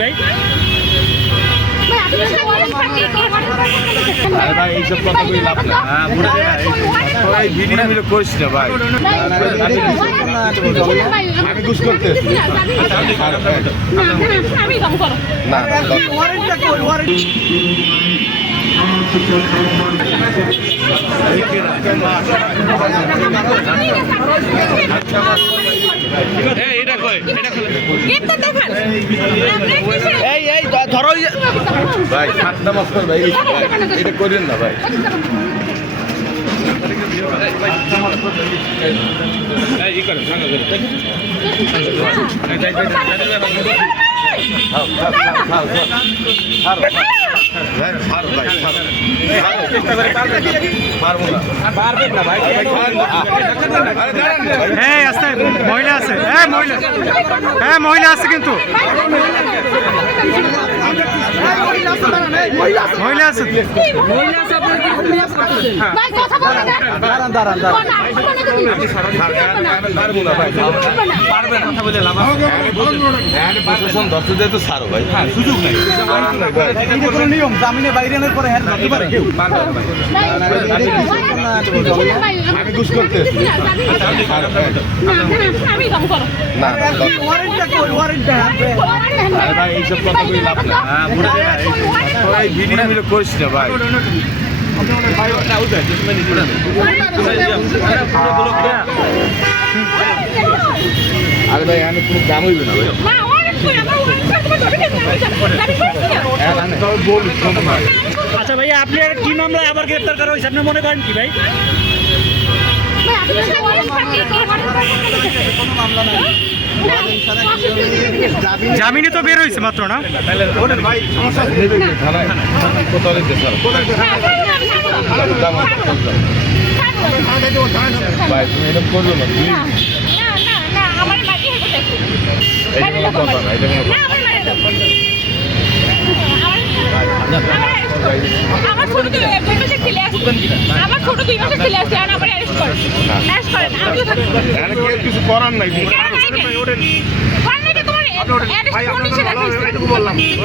ভাই? ভাই এইসব কথা বলে লাভ না। ভাই ভিডিও মিলে করিস না ভাই। আমি ঘুষ করতে ধরো ভাই ঠান্ডা মাছ ভাই এটা করেন না ভাই। হ্যাঁ আস্তে মহিলা আছে, হ্যাঁ মহিলা, হ্যাঁ মহিলা আছে কিন্তু মহিলা আছে। দর্শকদের তো ছাড়ো ভাই, সুযোগ নেই। নিয়ম জামিনে বাইরে আনার পরে কেউ আমি ঘুষ করতে ভাই এইসব কথা বলে লাভ না। ভাই ভিডিও মিলে করিস না ভাই। আরে ভাই আমি কোনো দাম হইবে না ভাই। আচ্ছা ভাইয়া আপনার কি মামলায় আবার গ্রেপ্তার করা হয়েছে আপনি মনে করেন কি ভাই? জামিনে তো বের হয়েছে মাত্র না? ভাই তুমি এরকম করবে না প্লিজ। এটা কোনো কথা না, এটা কোনো কথা আমার ছোট 2 মাসে ছেলে আছে, আমার ছোট 2 মাসে ছেলে আছে, আর আমার অ্যারেস্ট করেন, অ্যারেস্ট করেন, আমিও থাকবো। এখানে কি কিছু করার নাই। ভাই আপনারা এটুকু বললাম ও